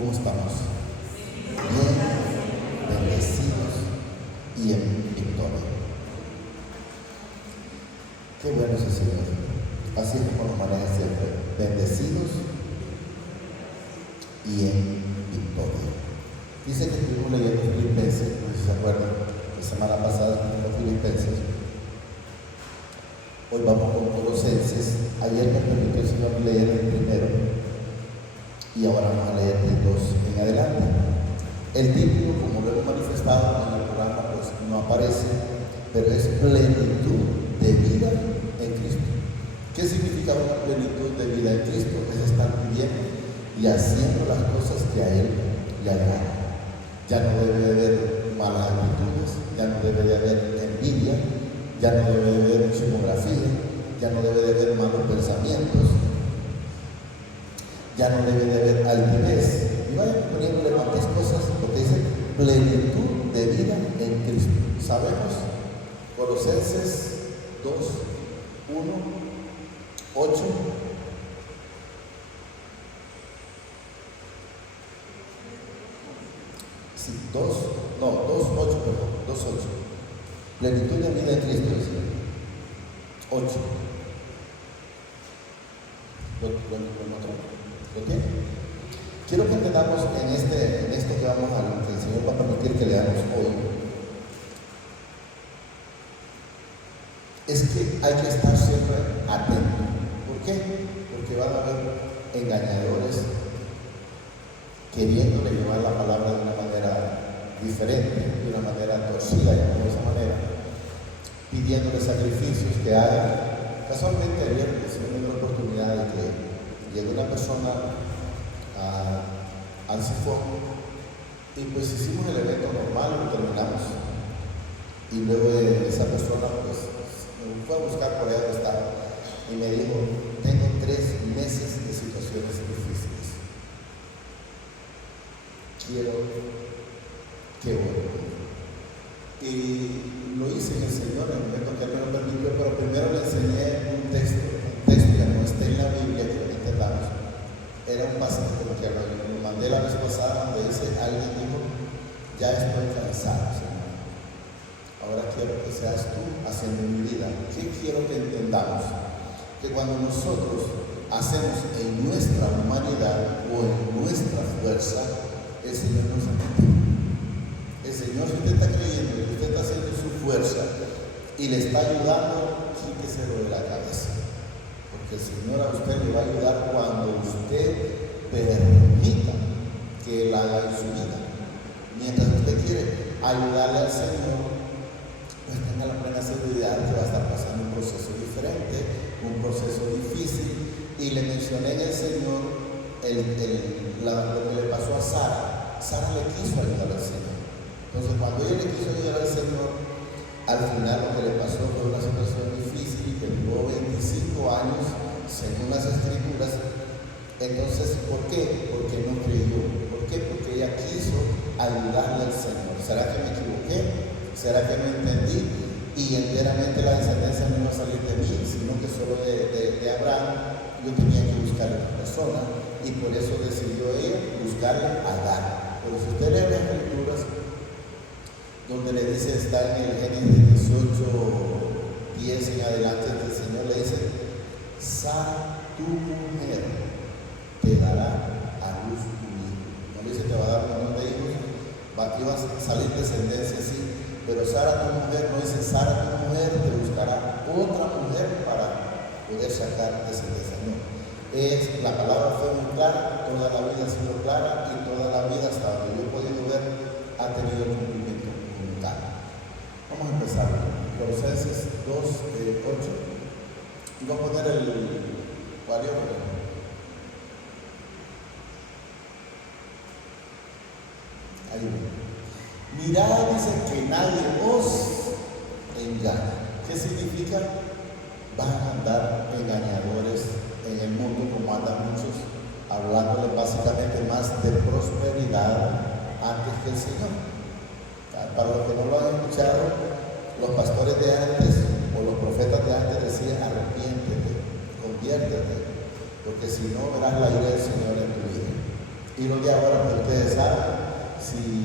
¿Cómo estamos? Bien, bendecidos y en victoria. Qué bueno es el Señor. Así es como nos maneja siempre. Bendecidos y en victoria. Dice que estuvimos leyendo Filipenses, no sé si se acuerdan, la semana pasada estuvimos Filipenses. Hoy vamos con Colosenses. Ayer nos permitió el Señor leer el primero y ahora vamos a leer el 2 en adelante. El título, como lo hemos manifestado en el programa, pues no aparece, pero es plenitud de vida en Cristo. ¿Qué significa una plenitud de vida en Cristo? Es estar viviendo y haciendo las cosas que a Él le agradan. Ya no debe de haber malas actitudes, ya no debe de haber envidia, ya no debe de haber chismografía, ya no debe de haber malos pensamientos, ya no debe de haber altivez. Y vayan poniéndole cuantas cosas, porque dice plenitud de vida en Cristo. Sabemos, Colosenses 2, 1, 8. Sí, 2, 8, perdón, 2, 8. Plenitud de vida en Cristo, dice. 8. ¿Lo tiene? Quiero que entendamos en esto que vamos a, que el Señor va a permitir que leamos hoy. Es que hay que estar siempre atento. ¿Por qué? Porque van a haber engañadores queriéndole llevar la palabra de una manera diferente, de una manera torcida, de esa manera, pidiéndole sacrificios que hagan. Casualmente ayer recibí una oportunidad de que llegó una persona al sifón y pues hicimos el evento normal, lo terminamos y luego esa persona pues me fue a buscar por allá donde estaba y me dijo: tengo 3 meses de situaciones difíciles, quiero que vuelva. Y lo hice en el Señor en el momento que Él me lo permitió, pero primero le enseñé un texto que no está en la Biblia, que lo entendamos. Era un pasaje que lo mandé la vez pasada, donde dice: alguien dijo, ya estoy cansado, Señor. Ahora quiero que seas tú haciendo mi vida. ¿Qué quiero que entendamos? Que cuando nosotros hacemos en nuestra humanidad o en nuestra fuerza, el Señor nos ayuda. El Señor, si usted está creyendo que usted está haciendo su fuerza y le está ayudando, quíteselo de la cabeza. Porque el Señor a usted le va a ayudar cuando usted permita que Él haga en su vida. Mientras usted quiere ayudarle al Señor, pues tenga la plena seguridad que va a estar pasando un proceso diferente, un proceso difícil. Y le mencioné en el Señor lo que le pasó a Sara. Sara le quiso ayudar al Señor. Entonces, cuando ella le quiso ayudar al Señor, al final lo que le pasó fue una situación difícil que duró 25 años, según las Escrituras. Entonces, ¿por qué? Porque no creyó. ¿Por qué? Porque ella quiso ayudarle al Señor. ¿Será que me equivoqué? ¿Será que no entendí? Y enteramente la descendencia no iba a salir de mí, sino que solo de Abraham. Yo tenía que buscar a otra persona, y por eso decidió ella buscarle a Agar. Pero si usted lee las Escrituras, donde le dice, está en el Génesis 18:10 en adelante, el Señor le dice: Sara, tu mujer, te dará a luz un hijo. No le dice te va a dar un montón de hijos, iba a salir descendencia, sí, pero Sara, tu mujer, no dice Sara, tu mujer, te buscará otra mujer para poder sacar descendencia. No, la palabra fue muy clara, toda la vida ha sido clara, y toda la vida, hasta donde yo he podido ver, ha tenido cumplimiento. Vamos a empezar. Colosenses 2, 8. Y voy a poner el cuadro. Ahí. Mirad, dice, que nadie os engañe. ¿Qué significa? Van a andar engañadores en el mundo, como andan muchos, hablándole básicamente más de prosperidad antes que el Señor. Para los que no lo han escuchado, los pastores de antes o los profetas de antes decían: arrepiéntete, conviértete, porque si no verás la ira del Señor en tu vida. Y Y lo de ahora, pues ustedes saben, si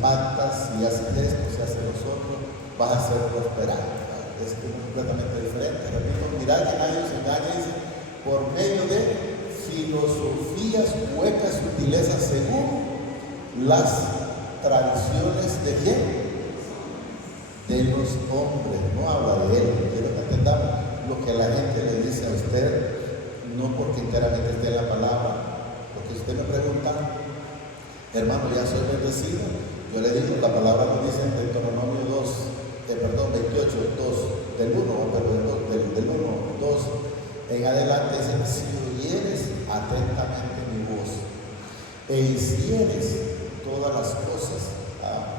pactas, si haces esto, si haces los otros, vas a ser prosperado. Es completamente diferente. Repito, mirad que nadie se engaña, dice, por medio de filosofías huecas, sutilezas, según las tradiciones de quién? De los hombres. No habla de él. Quiero que entendamos lo que la gente le dice a usted, no porque enteramente esté en la palabra. Porque si usted me pregunta, hermano, ya soy bendecido, yo le digo, la palabra nos dice en Deuteronomio 28, 2, del 1, del 1, 2, en adelante dice, si oyeres atentamente mi voz, e hicieres todas las cosas,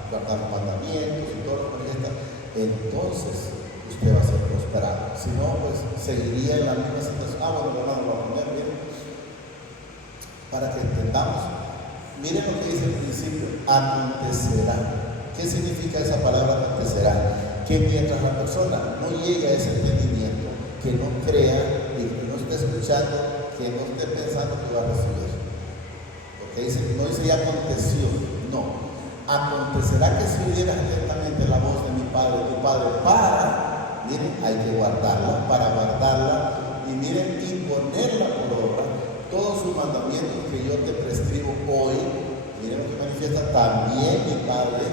guardar los mandamientos y todo lo que está, entonces usted va a ser prosperado. Si no, pues seguiría en la misma situación. Bueno, hermano, lo voy a poner bien, para que entendamos. Miren lo que dice el principio, acontecerá. ¿Qué significa esa palabra acontecerá? Que mientras la persona no llegue a ese entendimiento, que no crea y que no esté escuchando, que no esté pensando que va a recibir. Porque dice, no dice ya aconteció, no. Acontecerá que si oyera atentamente la voz de mi Padre, tu Padre, miren, hay que guardarla, para guardarla, y miren, y ponerla por obra, todos sus mandamientos que yo te prescribo hoy. Miren lo que manifiesta también mi Padre,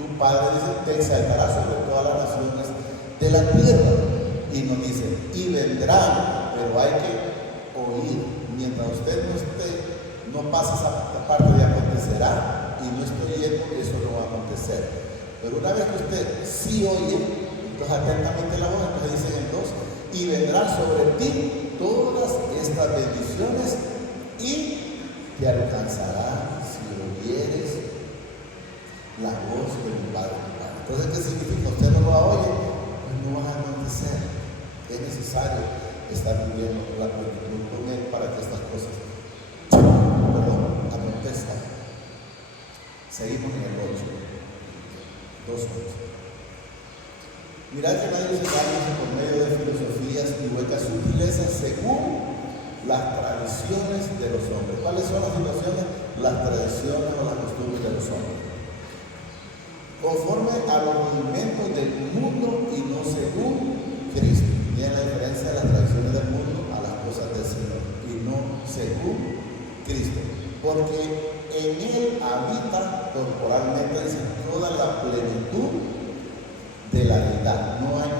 tu Padre, dice, te exaltará sobre todas las naciones de la tierra. Y nos dice, y vendrán, pero hay que oír. Mientras usted no pasa esa parte de acontecerá, y no estoy yendo, eso no va a acontecer. Pero una vez que usted sí oye, entonces atentamente la voz, entonces dice en el 2, y vendrán sobre ti todas estas bendiciones y te alcanzará si oyeres la voz de mi Padre. Entonces, ¿qué significa? Usted no lo oye, pues no va a acontecer. Es necesario estar viviendo la plenitud con Él para que estas cosas acontezcan. Seguimos en el 8. 2:8. Mirad que nadie se engañe por medio de filosofías y huecas sutilezas según las tradiciones de los hombres. ¿Cuáles son las situaciones? Las tradiciones o las costumbres de los hombres. Conforme a los movimientos del mundo y no según Cristo. Tiene la diferencia de las tradiciones del mundo a las cosas del Señor y no según Cristo. Porque en Él habita corporalmente, dice, toda la plenitud de la deidad. No hay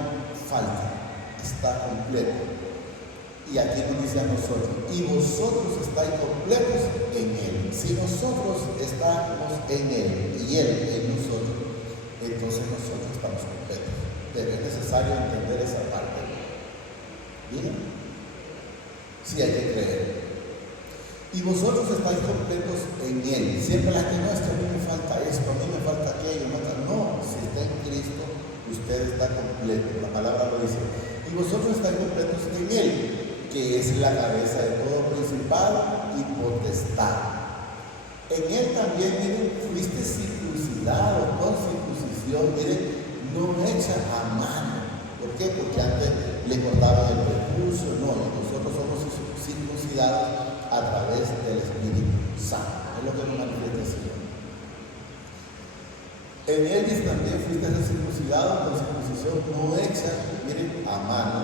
falta, está completo. Y aquí nos dice a nosotros, y vosotros estáis completos en Él. Si nosotros estamos en Él y Él en nosotros, entonces nosotros estamos completos. Pero es necesario entender esa parte. ¿Bien? Sí, hay que creer. Y vosotros estáis completos en Él. Siempre la que no es que a mí me falta esto, a mí me falta aquello. No, si está en Cristo, usted está completo. La palabra lo dice. Y vosotros estáis completos en Él, que es la cabeza de todo principado y potestad. En Él también, miren, fuiste circuncidado con circuncisión, miren, no hecha a mano. ¿Por qué? Porque antes le cortaban el prepucio. No, nosotros somos circuncidados a través del Espíritu Santo. Es lo que nos manifiesta el Señor. En Él también fuiste circuncidado con circuncisión no hecha, miren, a mano,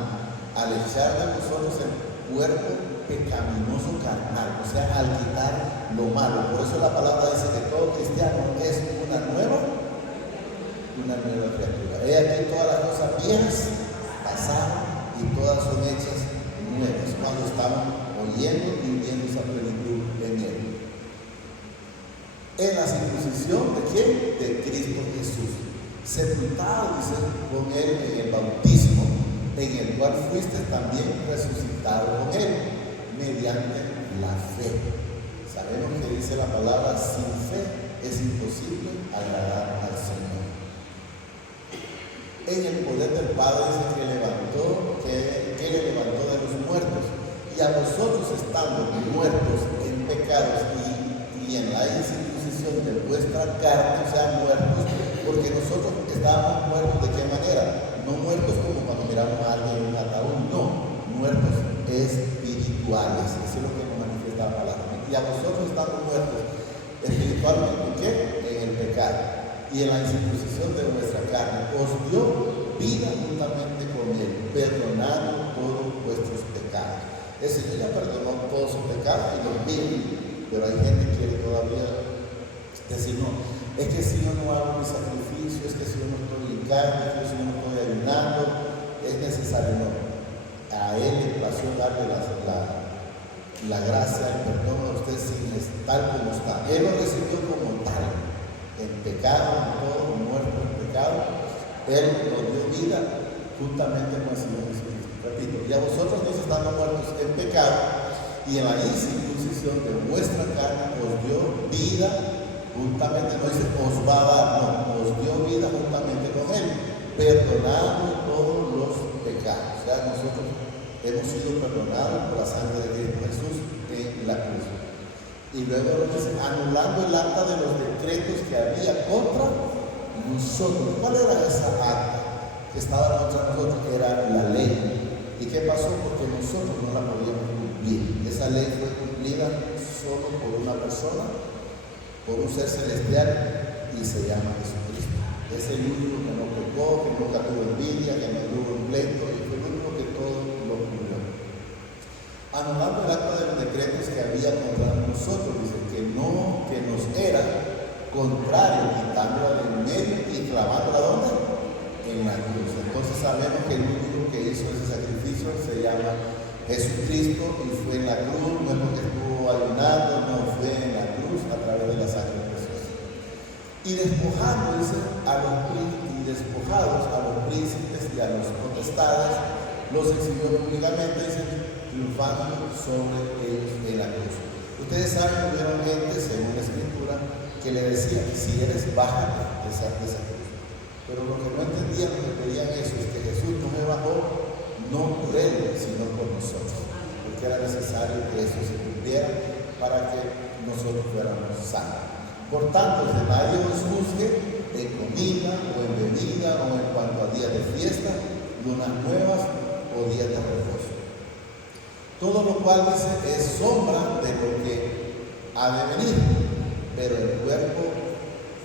al echar de nosotros el cuerpo pecaminoso carnal, o sea, al quitar lo malo. Por eso la palabra dice que todo cristiano es una nueva criatura. He aquí todas las cosas viejas pasaron y todas son hechas nuevas cuando estamos oyendo y viendo esa plenitud en Él. En la circuncisión de quién? De Cristo Jesús. Sepultado, dice, con Él en el bautismo, en el cual fuiste también resucitado con Él, mediante la fe. Sabemos que dice la palabra, sin fe es imposible agradar al Señor. En el poder del Padre dice que le levantó de los muertos. Y a vosotros estando muertos en pecados y en la incircuncisión de vuestra carne, o sea, muertos, porque nosotros estábamos muertos. ¿De qué manera? No muertos como cuando miramos a alguien en un ataúd, no, muertos espirituales. Eso es lo que nos manifiesta la palabra. Y a vosotros estando muertos espiritualmente, ¿qué? En el pecado y en la incircuncisión de nuestra carne, os dio vida juntamente con él, perdonando todos vuestros pecados. El Señor ya perdonó todos sus pecados y los míos, pero hay gente que quiere todavía decir, no, es que si yo no hago mi sacrificio, es que si yo no estoy en carne, es que si yo no estoy ayunando, es necesario. No, a Él le plació darle la gracia, el perdón a usted sin estar como está. Él lo recibió como tal, en pecado, en todo, muerto en pecado. Él nos dio vida juntamente con el Señor Jesucristo. Repito, y a vosotros nos estando muertos en pecado y en la incircuncisión de vuestra carne os dio vida juntamente, no dice os va a dar, no, os dio vida juntamente con él, perdonando todos los pecados. O sea, nosotros hemos sido perdonados por la sangre de Cristo Jesús en la cruz. Y luego nos dice, anulando el acta de los decretos que había contra nosotros. ¿Cuál era esa acta que estaba contra nosotros? Era la ley. ¿Y qué pasó? Porque nosotros no la podíamos cumplir. Esa ley fue cumplida solo por una persona, por un ser celestial, y se llama Jesucristo. Es el único que no pecó, que nunca tuvo envidia, que no tuvo un pleito, y fue el único que todo lo cumplió. Anulando el acta de los decretos que había contra nosotros, dice que no, que nos era contrario, quitándola del medio y clavándola ¿dónde? En la cruz. Entonces sabemos que el único que hizo ese sacrificio se llama Jesucristo, y fue en la cruz, no es porque estuvo ayunando, no, fue en la cruz a través de la sangre de Jesús. Y despojados a los príncipes y a los potestades, los exhibió públicamente, dice, triunfando sobre ellos en la cruz. Ustedes saben que hubieron gente, según la Escritura, que le decían, si eres, bájate de esa cruz. Pero lo que no entendían, lo que pedían eso, es que Jesús no me bajó, no por él, sino por nosotros, porque era necesario que eso se cumpliera para que nosotros fuéramos sanos. Por tanto, que nadie os juzgue en comida o en bebida o en cuanto a días de fiesta, lunas nuevas o días de reposo. Todo lo cual dice es sombra de lo que ha de venir, pero el cuerpo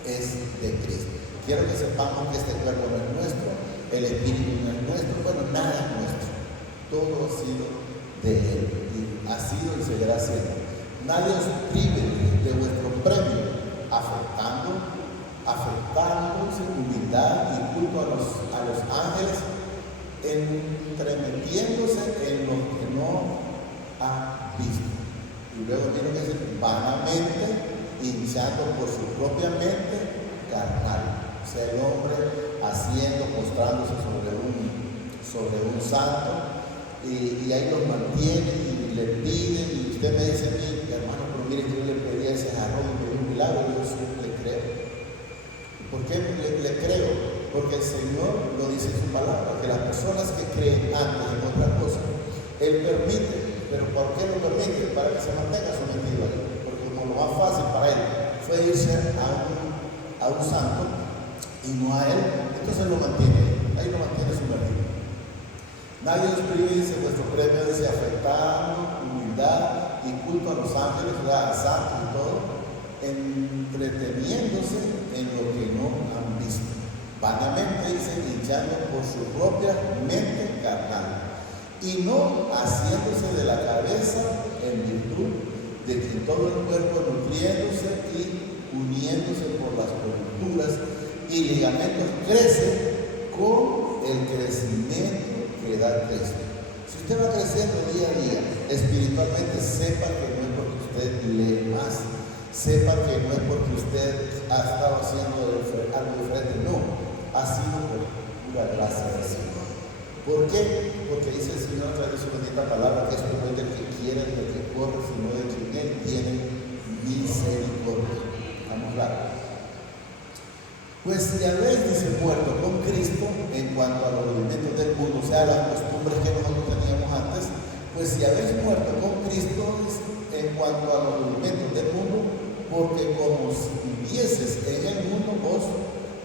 es de Cristo. Quiero que sepamos que este cuerpo no es nuestro, el espíritu no es nuestro, bueno, nada es nuestro. Todo ha sido de Él, y ha sido y seguirá siendo. Nadie os prive de vuestro premio, afectando humildad y culto a los ángeles, entremetiéndose en lo que no ha visto. Y luego quiero que dice, vanamente, hinchando por su propia mente carnal. O sea, el hombre haciendo, mostrándose sobre un santo, y ahí los mantiene y le pide, y usted me dice a mí, hermano, pero mire, yo le pedí a ese jarrón y me dio un milagro, y yo siempre le creo. ¿Por qué le creo? Porque el Señor lo dice en su palabra, que las personas que creen antes en otra cosa, Él permite. ¿Pero por qué lo permite? Para que se mantenga sometido a Él. Porque como lo más fácil para Él fue irse a un santo y no a Él, entonces lo mantiene, ahí lo mantiene sumergido. Nadie os prive, dice, vuestro premio, dice, afectando humildad y culto a los ángeles, a santos y todo, entreteniéndose en lo que no han visto. Vanamente, dice, hinchando por su propia mente carnal, y no haciéndose de la cabeza en virtud de que todo el cuerpo, nutriéndose y uniéndose por las coyunturas y ligamentos, crece con el crecimiento que da Cristo. Si usted va creciendo día a día espiritualmente, sepa que no es porque usted lee más, sepa que no es porque usted ha estado haciendo algo diferente, no, ha sido por pura gracia del Señor. ¿Por qué? Porque dice el Señor a través de su bendita palabra que esto no es del que quiere, del que corre, sino de quien Él tiene misericordia. ¿Estamos claros? Pues si habéis, dice, muerto con Cristo en cuanto a los rudimentos del mundo, o sea, las costumbres que nosotros teníamos antes, pues si habéis muerto con Cristo en cuanto a los rudimentos del mundo, porque como si vivieses en el mundo, os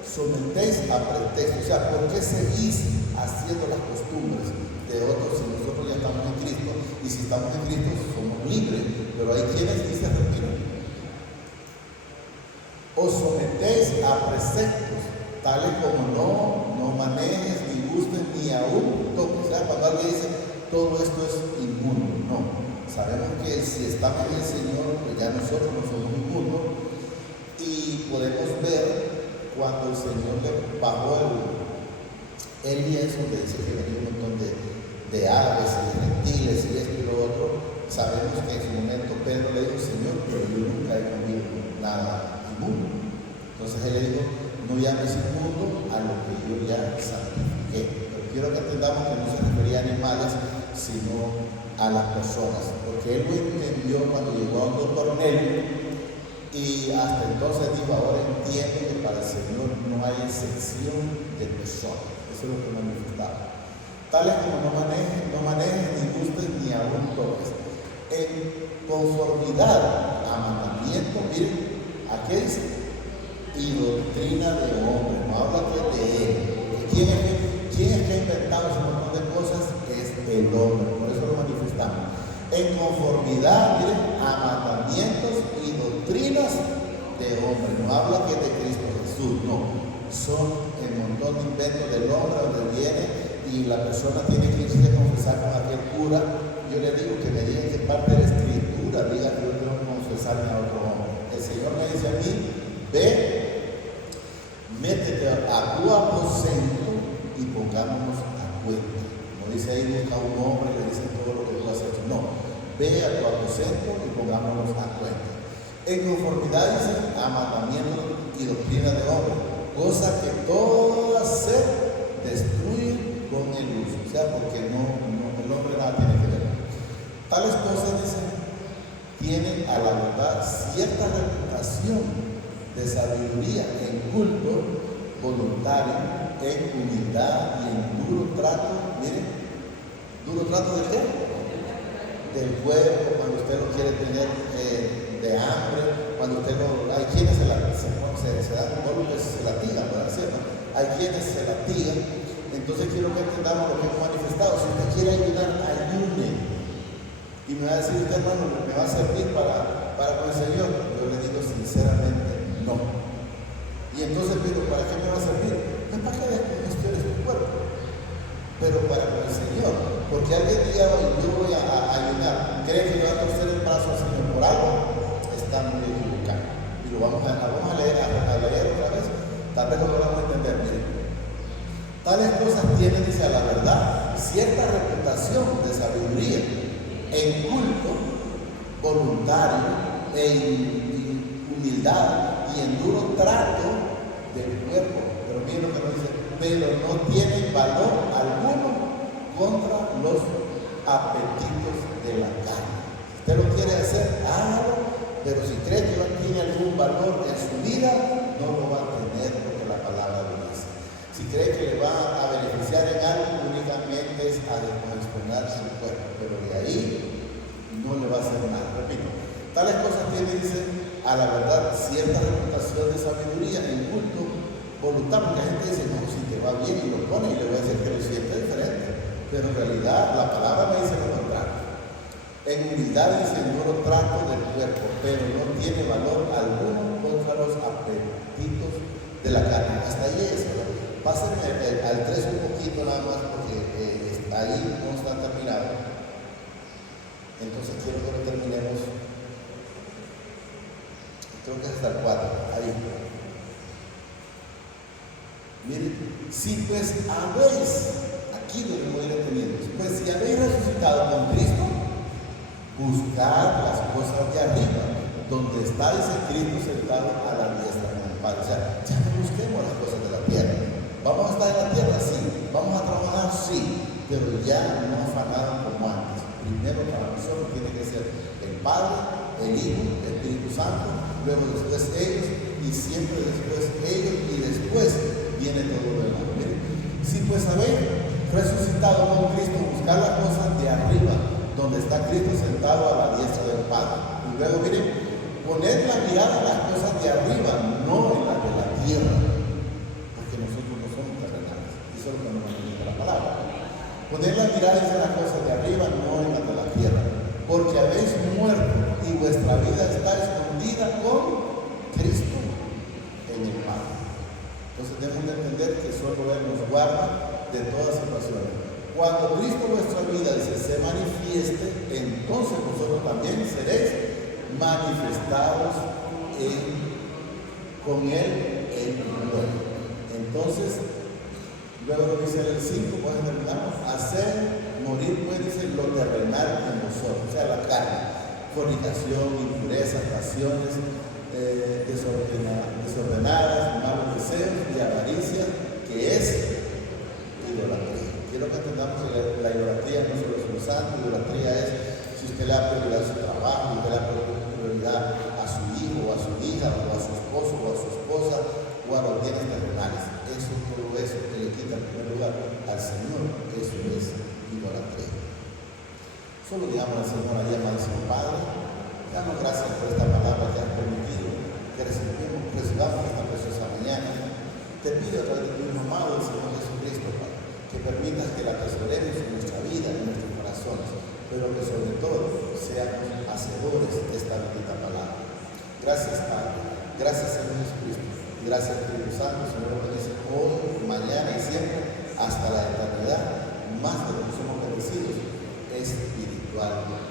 sometéis a pretexto. O sea, ¿por qué seguís haciendo las costumbres de otros si nosotros ya estamos en Cristo? Y si estamos en Cristo, somos libres. Pero hay quienes dicen, os sometéis a preceptos, tales como no manejes, ni gustes, ni aún toques. O sea, cuando alguien dice, todo esto es inmundo, no. Sabemos que si estamos en el Señor, pues ya nosotros no somos inmundos, y podemos ver cuando el Señor le bajó el lienzo, que dice que venía un montón de aves y de reptiles y esto y lo otro. Sabemos que en su momento Pedro le dijo, Señor, pero yo nunca he comido nada inmundo. Entonces él le dijo, no llames inmundo a lo que yo ya santifiqué. Pero quiero que entendamos que no se refería a animales, sino a las personas, porque él lo entendió cuando llegó a un Cornelio, y hasta entonces dijo, ahora entiendo que para el Señor no hay excepción de personas. Eso es lo que manifestaba. Tales como no manejes, ni gustes, ni aún toques. En conformidad a mandamiento, miren, aquí dice, y doctrina de hombre, no habla de él. ¿Quién es que ha inventado ese montón de cosas? Es el hombre, por eso lo manifestamos. En conformidad, miren, a mandamientos y doctrinas de hombre, no habla que de Cristo Jesús, no, son el montón de inventos del hombre donde viene y la persona tiene que irse a confesar con aquel cura. Yo le digo que me diga qué parte de la escritura diga que yo tengo que confesarme a otro hombre. El Señor me dice a mí, ve, métete a tu aposento y pongámonos a cuenta. No dice ahí, busca a un hombre y le dice todo lo que tú has hecho. No, ve a tu aposento y pongámonos a cuenta. En conformidad dice a mandamientos y doctrina de hombre, cosa que todas se destruyen con el uso. O sea, porque el hombre nada tiene que ver. Tales cosas, dicen, tienen a la verdad cierta reputación de sabiduría en culto voluntario, en humildad y en duro trato. Miren, ¿duro trato de qué? Del cuerpo, cuando usted lo quiere tener de hambre, cuando usted no. Hay quienes se dan golpes, se latigan, ¿verdad? ¿Cierto? Hay quienes se latigan. Entonces quiero que entendamos lo que hemos manifestado. Si usted quiere ayudar, ayude. Y me va a decir usted, hermano, ¿me va a servir para con el Señor? Yo le digo sinceramente, no. Y entonces pido, ¿para qué me va a servir? No es para que descongestiones tu cuerpo, pero para con el Señor. Porque alguien diga, yo voy a ayunar, ¿cree que le va a torcer el brazo al Señor por algo? Está muy equivocado. Y lo vamos a leer otra vez, tal vez lo podamos entender. Miren, tales cosas tienen, dice, a la verdad, cierta reputación de sabiduría en culto voluntario, en humildad y en duro trato del cuerpo. Pero miren lo que nos dice, pero no tienen valor alguno contra los apetitos de la carne. Si usted lo quiere hacer, hágalo, pero si cree que no tiene algún valor en su vida, no lo va a tener, porque la palabra lo dice. Si cree que le va a beneficiar en algo, únicamente es a descongestionar su cuerpo, pero de ahí no le va a hacer nada. Repito, tales cosas tienen, dice, a la verdad, cierta reputación de sabiduría en culto voluntario, porque la gente dice, no, si te va bien, y lo pone, y le voy a decir que lo siente diferente, pero en realidad la palabra me dice lo contrario. En humildad dice en duro trato del cuerpo, pero no tiene valor alguno contra los apetitos de la carne. Hasta ahí es, ¿verdad? Pásenme al 3 un poquito nada más, porque ahí no está terminado. Entonces quiero que lo terminemos. Creo que es hasta el 4. Ahí. Miren, si pues habéis, aquí lo voy a ir entendiendo, pues si habéis resucitado con Cristo, buscad las cosas de arriba, donde estáis en Cristo sentado a la diestra con el Padre. O sea, ya no busquemos las cosas de la tierra. Vamos a estar en la tierra, sí. Vamos a trabajar, sí. Pero ya no afanados como antes. Primero para nosotros tiene que ser el Padre, el Hijo, el Espíritu Santo, luego después ellos, y siempre después ellos, y después viene todo lo demás. Miren, si pues habéis resucitado con Cristo, buscar las cosas de arriba, donde está Cristo sentado a la diestra del Padre. Y luego, miren, poned la mirada en las cosas de arriba, no en las de la tierra, porque nosotros no somos terrenales. Eso es lo que nos dice la palabra. Poned la mirada en las cosas de arriba, no en las de la tierra, porque habéis muerto y vuestra vida está escondida con Cristo debemos de entender que solo Él nos guarda de todas situaciones. Cuando Cristo en nuestra vida dice, se manifieste, entonces vosotros también seréis manifestados con Él en gloria. Entonces, luego lo dice el 5, pues terminamos, hacer morir, pues dice, lo terrenal en nosotros, o sea, la carne, fornicación, impurezas, pasiones desordenadas, malos deseos y avaricia, que es idolatría. Quiero que entendamos que la idolatría no solo es un santo, idolatría es si usted le da prioridad a su trabajo, usted le da prioridad a su hijo, o a su hija, o a su esposo, o a su esposa, o a los bienes terrenales. Eso, todo eso que le quita en primer lugar al Señor, eso es idolatría. Solo digamos al Señor allí, amadísimo Padre, damos gracias por esta palabra que has permitido que recibamos esta preciosa mañana. Te pido a través de tu Hijo amado, el Señor Jesucristo, Padre, que permitas que la atesoremos en nuestra vida, en nuestros corazones, pero que sobre todo seamos hacedores de esta bendita palabra. Gracias, Padre. Gracias, Señor Jesucristo. Gracias, Espíritu Santo. Señor, bendice hoy, mañana y siempre, hasta la eternidad, más de lo que somos bendecidos espiritualmente.